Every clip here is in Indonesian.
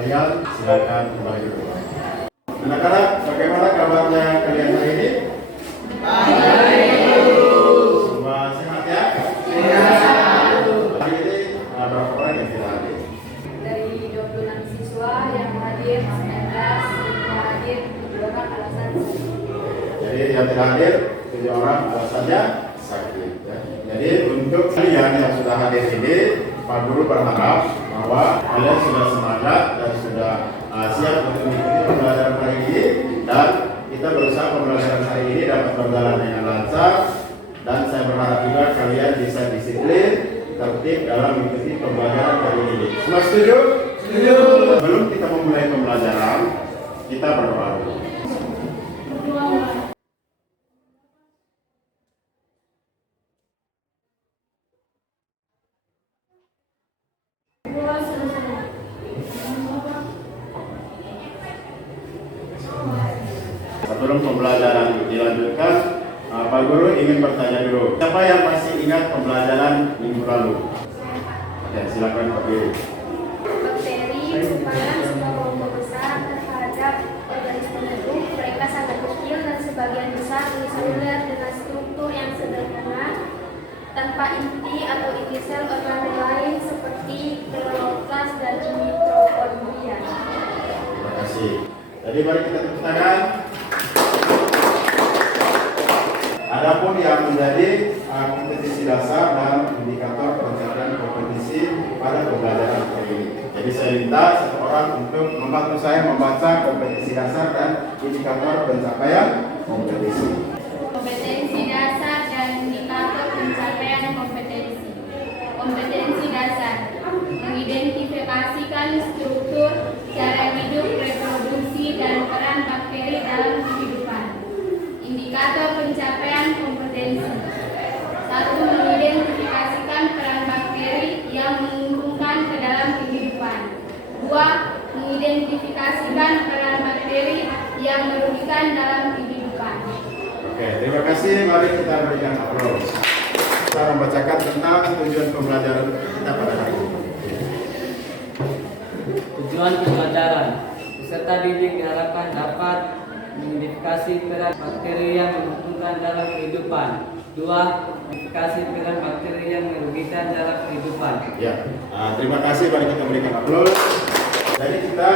kalian silakan kembali ke rumah. Anak-anak, bagaimana kabarnya kalian hari ini? Baik. Semua sehat ya? Sehat. Hari ini berapa orang yang tidak hadir? Dari 26 siswa yang hadir, 19 yang hadir, 7 orang alasan sakit. Jadi yang tidak hadir 7 orang alasannya sakit ya. Jadi untuk kalian yang sudah hadir ini, Pak Guru berharap bahwa kalian sudah semangat dan sudah siap untuk mengikuti pembelajaran hari ini, dan kita berusaha pembelajaran hari ini dapat berjalan dengan lancar, dan saya berharap juga kalian bisa disiplin, tertib dalam mengikuti pembelajaran hari ini. Semua setuju? Setuju. Sebelum kita memulai pembelajaran, kita berdoa. Sebelum pembelajaran dilanjutkan, Pak Guru ingin bertanya dulu. Siapa yang masih ingat pembelajaran minggu lalu? Ya, silakan Pak Guru. Bakteri merupakan sebuah kelompok besar terhadap organisme hidup. Mereka sangat kecil dan sebagian besar uniseluler dengan struktur yang sederhana, tanpa inti atau inti sel organel lain seperti kloroplast dan mitokondria. Terima kasih. Jadi mari kita tepuk tangan. Adapun yang menjadi kompetisi dasar dan indikator pencapaian kompetisi pada pembelajaran hari ini. Jadi saya minta satu orang untuk membantu saya membaca kompetisi dasar dan indikator pencapaian kompetisi. Kompetensi dasar dan indikator pencapaian kompetensi. Kompetensi dasar mengidentifikasikan struktur, cara hidup, reproduksi, dan peran bakteri dalam kehidupan. Indikator pencapaian kompetensi. 1. Mengidentifikasikan peran bakteri yang menguntungkan ke dalam kehidupan. 2. Mengidentifikasikan peran bakteri yang merugikan dalam kehidupan. Oke, terima kasih. Mari kita berikan aplaus. Kita membacakan tentang tujuan pembelajaran kita pada hari ini. Tujuan pembelajaran, peserta didik diharapkan dapat mengidentifikasi peran bakteri yang menguntungkan dalam kehidupan. 2. Mengidentifikasi peran bakteri yang merugikan dalam kehidupan. Ya, terima kasih. Mari kita berikan aplaus. Jadi kita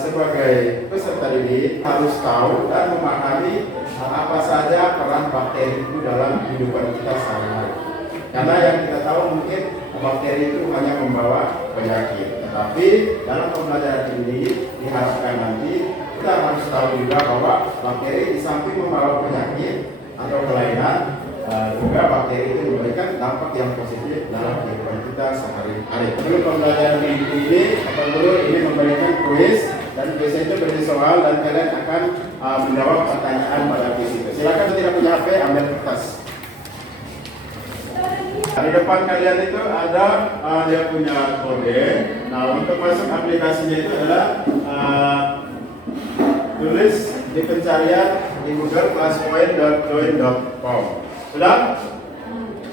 sebagai peserta didik harus tahu dan memahami apa saja peran bakteri itu dalam kehidupan kita sehari-hari. Karena yang kita tahu mungkin bakteri itu hanya membawa penyakit, tetapi dalam pembelajaran ini diharapkan nanti kita harus tahu juga bahwa bakteri di samping membawa penyakit atau kelainan, juga bakteri itu memberikan dampak yang positif dalam kehidupan kita sehari-hari. Sebelum pembelajaran ini, Bapak Guru ini memberikan kuis, dan kuis itu berisi soal dan kalian akan menjawab pertanyaan pada kuis itu. Silakan, tidak punya HP, ambil kertas. Di depan kalian itu ada dia punya kode. Nah, untuk masuk aplikasinya itu adalah tulis di pencarian di Google classpoint.join.com. Sudah?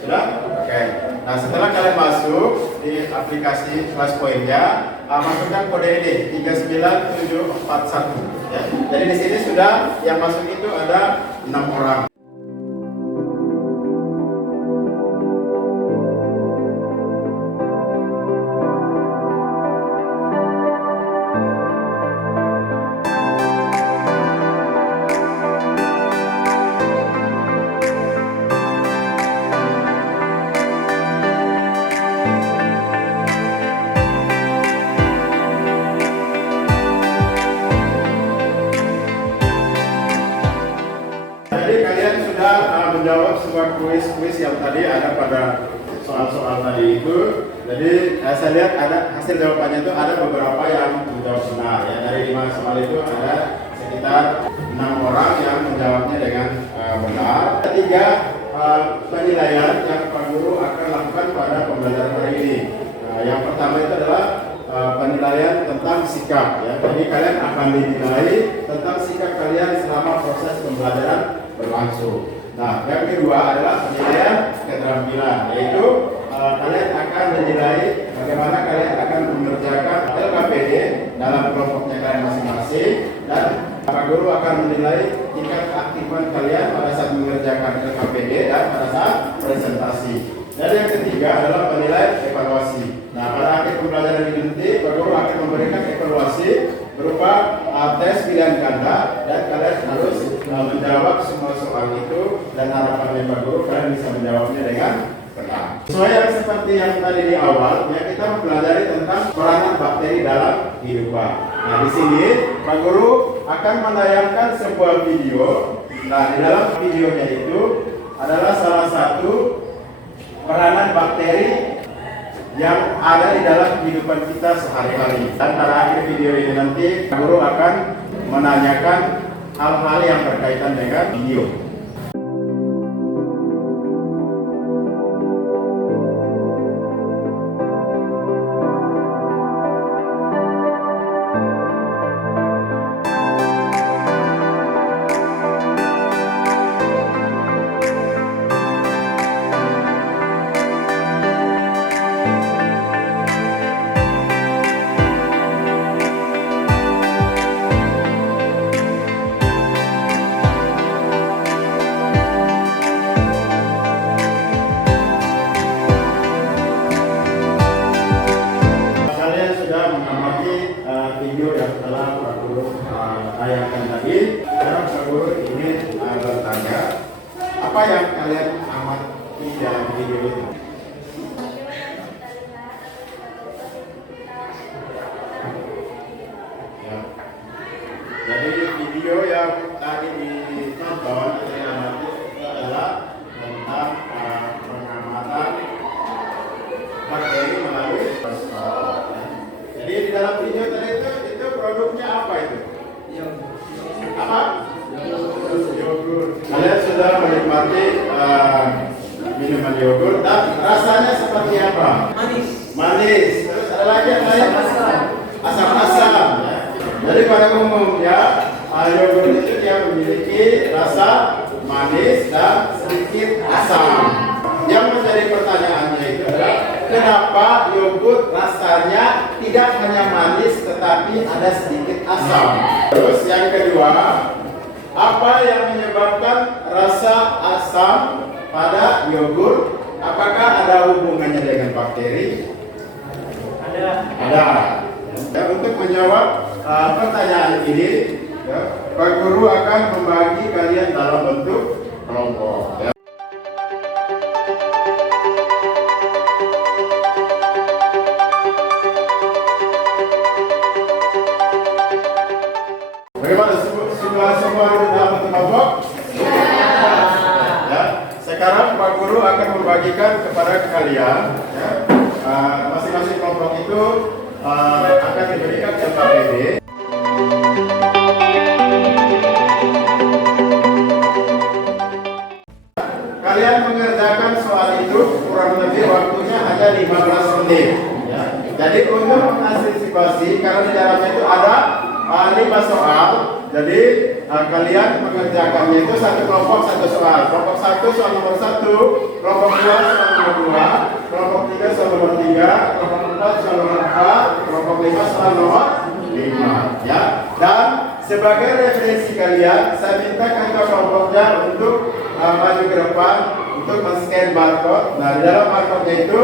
Sudah? Oke. Nah, setelah kalian masuk di aplikasi Classpoint-nya, masukkan kode ini 39741. Ya. Jadi di sini sudah yang masuk itu ada 6 orang. Menjawab semua kuis-kuis yang tadi ada pada soal-soal tadi itu. Jadi saya lihat ada hasil jawabannya itu ada beberapa yang menjawab benar ya. Dari 5 soal itu ada sekitar 6 orang yang menjawabnya dengan benar. Ketiga, penilaian yang Pak Guru akan lakukan pada pembelajaran hari ini. Yang pertama itu adalah penilaian tentang sikap ya. Jadi kalian akan dinilai tentang sikap kalian selama proses pembelajaran berlangsung. Nah, yang kedua adalah penilaian keterampilan, yaitu kalian akan menilai bagaimana kalian akan mengerjakan LKPD dalam kelompoknya kalian masing-masing, dan Pak Guru akan menilai tingkat keaktifan kalian pada saat mengerjakan LKPD dan pada saat presentasi. Dan yang ketiga adalah menilai evaluasi. Nah, pada akhir pembelajaran ini nanti Pak Guru akan memberikan evaluasi berupa tes pilihan ganda, dan kalian harus menjawab semua soal itu, dan harapannya Pak Guru kalian bisa menjawabnya dengan benar. Sesuai yang seperti yang tadi di awal, ya, kita mempelajari tentang peranan bakteri dalam kehidupan. Nah, di sini Pak Guru akan menayangkan sebuah video. Nah, di dalam videonya itu adalah salah satu peranan bakteri yang ada di dalam kehidupan kita sehari-hari. Dan pada akhir video ini nanti Pak Guru akan menanyakan hal-hal yang berkaitan dengan video. Video yang telah Pak Guru tayangkan tadi. Sekarang Pak Guru ingin bertanya, apa yang kalian amati dalam video itu? Ya. Jadi video yang tadi ditonton adalah tentang pengamatan bakteri melalui mikroskop. Jadi di dalam video tadi itu produknya apa itu? Apa? Yogurt. Kalian sudah menikmati minuman yogurt, dan rasanya seperti apa? Manis. Terus ada lagi yang lain? Asam-asam. Ya. Jadi pada umumnya yogurt itu dia memiliki rasa manis dan sedikit asam. Yang menjadi pertanyaannya itu adalah, kenapa yogurt rasanya tidak hanya manis tetapi ada sedikit asam? Terus yang kedua, apa yang menyebabkan rasa asam pada yogurt? Apakah ada hubungannya dengan bakteri? Ada. Ya, untuk menjawab pertanyaan ini, ya, Pak Guru akan membagi kalian dalam bentuk kelompok. Ya. Bagaimana semua di dalam kelompok? Ya. Sekarang Pak Guru akan membagikan kepada kalian, ya, masing-masing kelompok itu akan diberikan LKPD. Kalian mengerjakan soal itu kurang lebih waktunya hanya 15 menit. Ya. Jadi untuk mengantisipasi, karena di dalamnya itu ada 5 soal, jadi kalian mengerjakannya itu satu kelompok satu soal. Kelompok 1 soal nomor 1, kelompok 2 soal nomor 2, kelompok 3 soal nomor 3, kelompok 4 soal nomor 4, kelompok 5 soal nomor 5. Ya. Dan sebagai referensi kalian, saya minta ketua kelompoknya untuk maju ke depan untuk men-scan barcode. Nah, di dalam barcode itu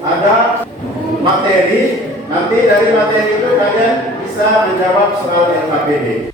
ada materi. Nanti dari materi itu kalian bisa menjawab soal LKPD.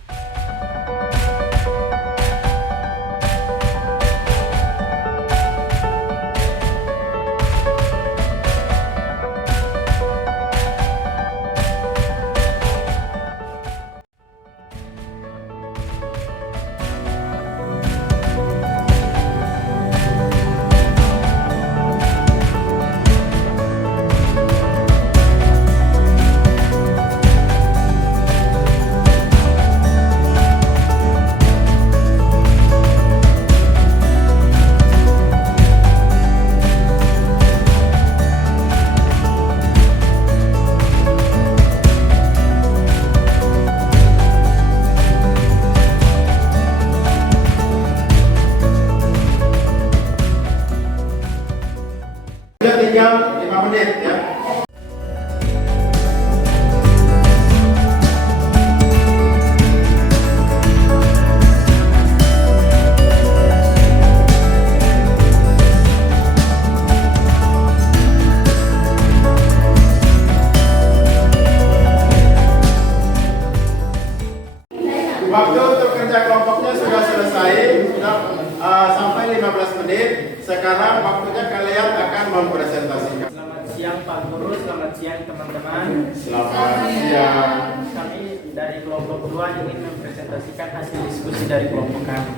sekarang waktunya kalian akan mempresentasikan. Selamat siang Pak Guru, selamat siang teman-teman. Selamat siang. Kami dari kelompok 2 ingin mempresentasikan hasil diskusi dari kelompok kami.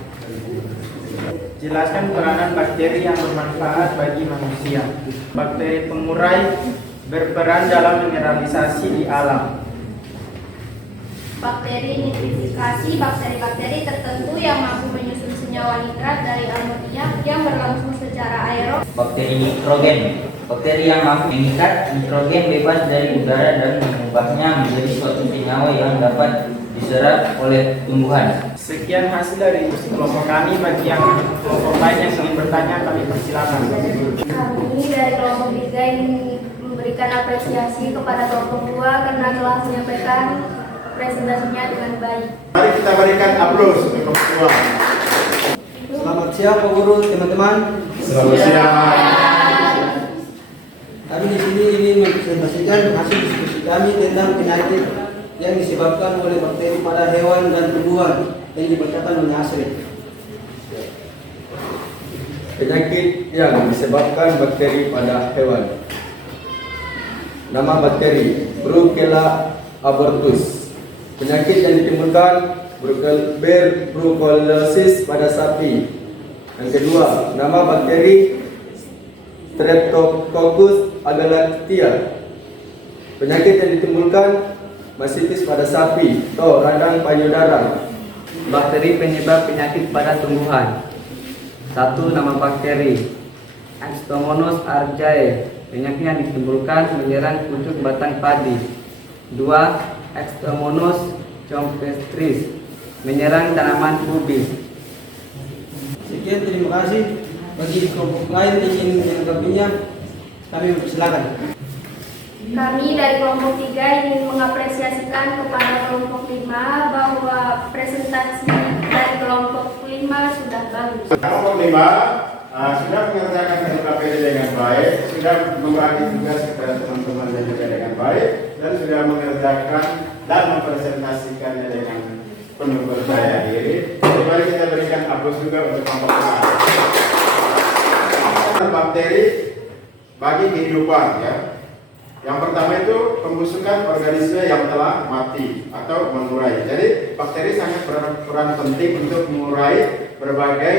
Jelaskan peranan bakteri yang bermanfaat bagi manusia. Bakteri pengurai berperan dalam mineralisasi di alam. Bakteri nitrifikasi bakteri-bakteri tertentu yang mampu menyusun senyawa nitrat dari amonia yang berlangsung secara aerob. Bakteri nitrogen, bakteri yang mampu mengikat nitrogen bebas dari udara dan mengubahnya menjadi suatu senyawa yang dapat diserap oleh tumbuhan. Sekian hasil dari diskusi kelompok kami. Bagi yang kelompok lain yang ingin bertanya, kami persilakan. Kami dari kelompok 3 ingin memberikan apresiasi kepada kelompok 2 karena telah menyampaikan presentasinya dengan baik. Mari kita berikan aplaus untuk kelompok 2. Selamat siang Pak Guru, teman-teman. Selamat siang. Kami di sini ingin mempresentasikan hasil diskusi kami tentang penyakit yang disebabkan oleh bakteri pada hewan dan tumbuhan yang dibacakan oleh Asri. Penyakit yang disebabkan bakteri pada hewan. Nama bakteri Brucella abortus. Penyakit yang ditimbulkan brucellosis pada sapi. Yang kedua, nama bakteri Streptococcus agalactiae. Penyakit yang ditimbulkan masitis pada sapi atau radang payudara. Bakteri penyebab penyakit pada tumbuhan. 1. Nama bakteri Xanthomonas archaea. Penyakit yang ditimbulkan menyerang pucuk batang padi. 2. Xanthomonas campestris. Menyerang tanaman pubis. Sekian, terima kasih. Bagi kelompok lain yang ingin menanggapinya, kami persilakan. Kami dari kelompok 3 ingin mengapresiasikan kepada kelompok 5 bahwa presentasi dari kelompok 5 sudah bagus. Kelompok 5 sudah mengerjakan LKPD dengan baik, sudah membagi tugas kepada teman-teman juga dengan baik, dan sudah mengerjakan dan mempresentasikannya dengan penuh percaya diri. Jadi mari kita berikan aplaus juga untuk kelompok 5. Bakteri bagi kehidupan, ya. Yang pertama itu pembusukan organisme yang telah mati atau mengurai. Jadi bakteri sangat berperan penting untuk mengurai berbagai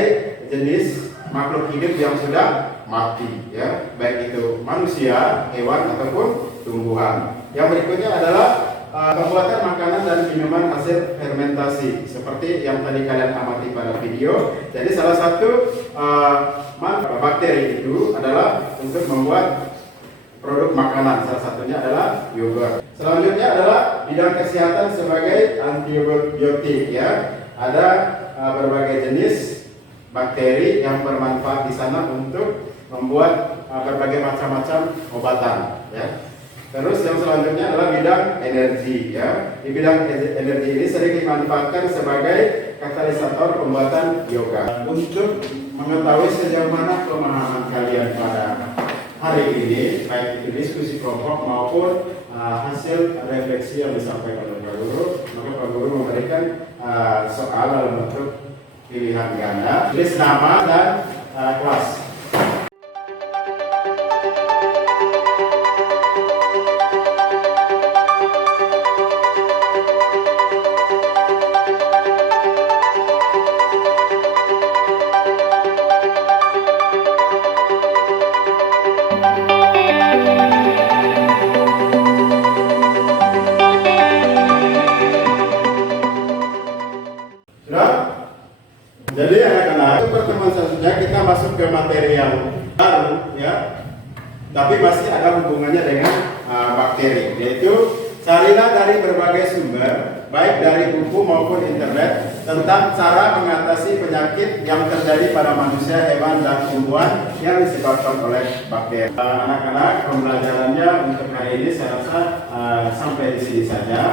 jenis makhluk hidup yang sudah mati, ya, baik itu manusia, hewan ataupun tumbuhan. Yang berikutnya adalah pembuatan makanan dan minuman hasil fermentasi seperti yang tadi kalian amati pada video. Jadi salah satu bakteri itu adalah untuk membuat produk makanan, salah satunya adalah yogurt. Selanjutnya adalah bidang kesehatan sebagai antibiotik, ya. Ada berbagai jenis bakteri yang bermanfaat di sana untuk membuat berbagai macam-macam obatan, ya. Terus yang selanjutnya adalah bidang energi, ya. Di bidang energi ini sering dimanfaatkan sebagai katalisator pembuatan yoga. Untuk mengetahui sejauh mana pemahaman kalian pada hari ini, baik itu diskusi kelompok maupun hasil refleksi yang disampaikan oleh Pak Guru, maka Pak Guru memberikan soal dalam bentuk pilihan ganda, tulis nama dan kelas. Jadi anak-anak, pertemuan selanjutnya kita masuk ke materi yang baru, ya. Tapi masih ada hubungannya dengan bakteri, yaitu carilah dari berbagai sumber, baik dari buku maupun internet, tentang cara mengatasi penyakit yang terjadi pada manusia, hewan, dan tumbuhan yang disebabkan oleh bakteri. Anak-anak, pembelajarannya untuk hari ini saya rasa sampai di sini saja.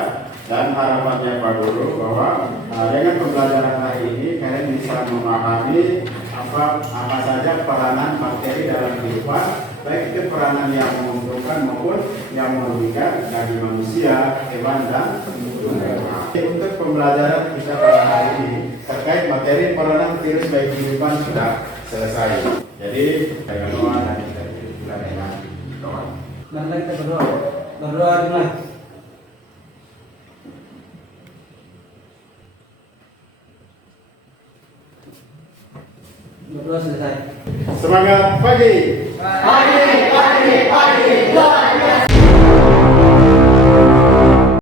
Dan harapannya Pak Guru bahwa dengan pembelajaran hari ini kalian bisa memahami apa saja peranan bakteri dalam kehidupan, baik itu peranan yang menguntungkan maupun yang merugikan bagi manusia, hewan, dan tumbuhan. Untuk pembelajaran kita pada hari ini terkait materi peranan virus bagi kehidupan sudah selesai. Jadi dengan doa dan kita bulan dengan doa. Mari kita berdoa. Berdoa dimulai. Berdoa selesai. Semangat pagi. Pagi, pagi, pagi.